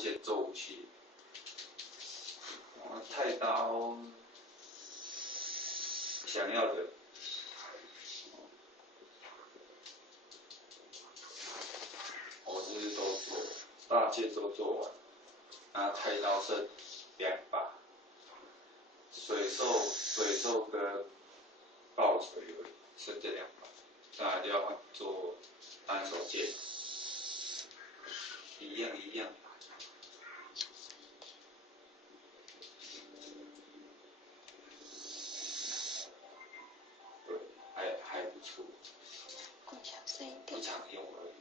先做武器。太刀想要的，我是都做，大件都做完，那太刀剩2把，水兽跟爆锤而已，剩这2把，那就要换做单手剑，一样。还不错，不常用而已。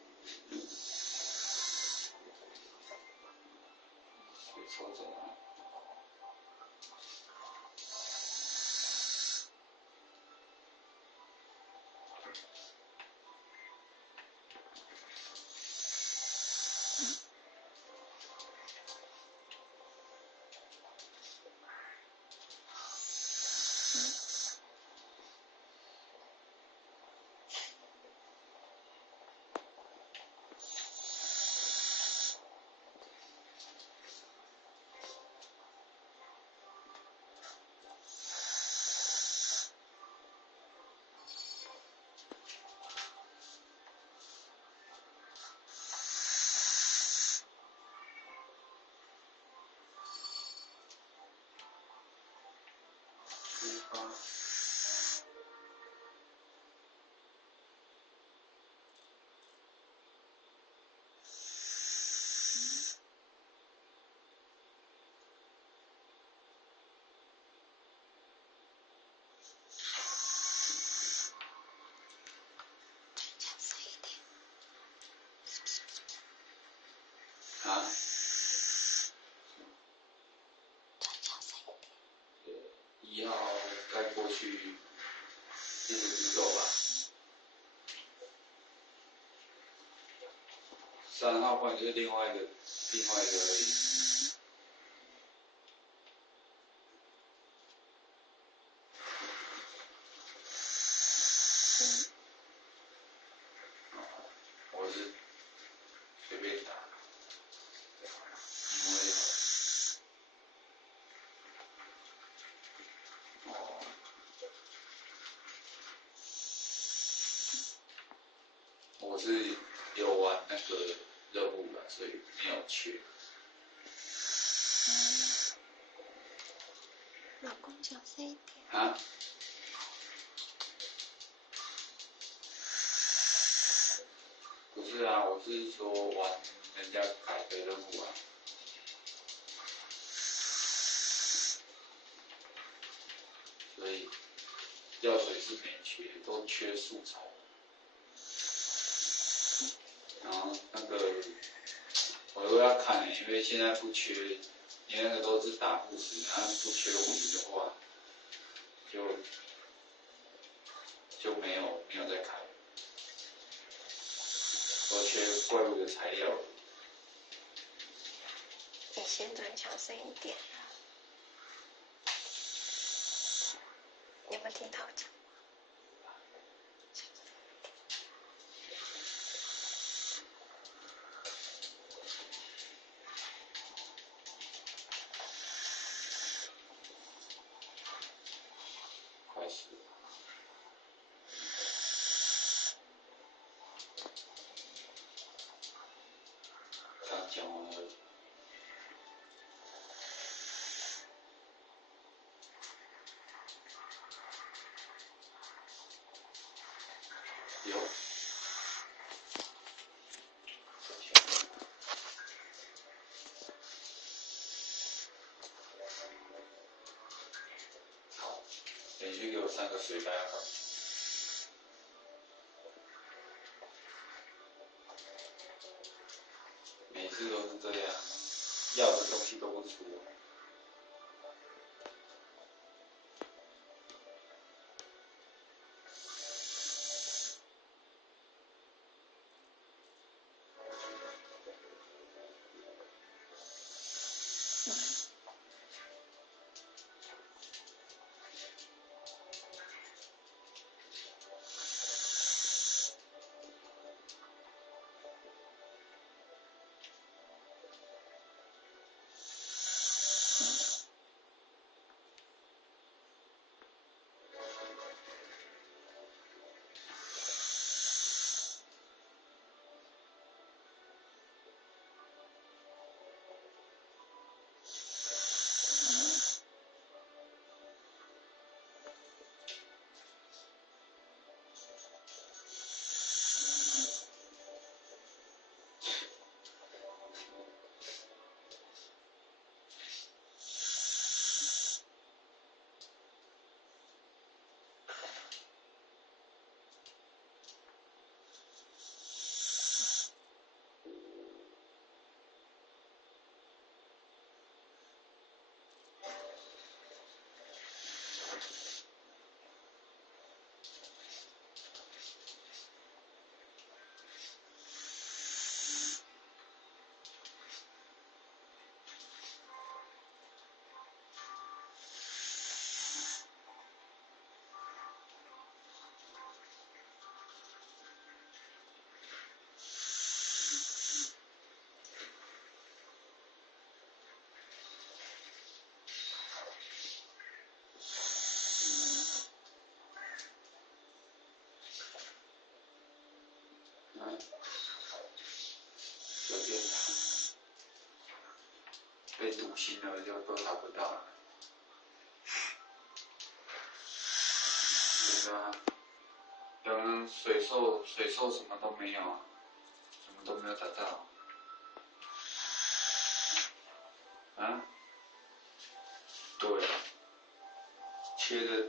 抽中了。啊？1号该过去进入步骤吧。3号换就是另外一个而已。我是随便打，因为我是有玩那个任务的，所以没有缺。老公小声一点。啊？不是啊，我是说玩人家改的任务啊。所以药水是没缺，都缺素材。然后那个我都要看，因为现在不缺，因为那个都是打不死，然后不缺物质的话，就没有再开，都缺怪物的材料。你先转小声一点。你有没有听到我讲？快死了！刚讲完而已。有。好，连续给我3个水袋好。每次都是这样，要的东西都不出。变被笃信了就都找不到了。对吧？有人水兽什么都没有，什么都没有找到。啊？对，切的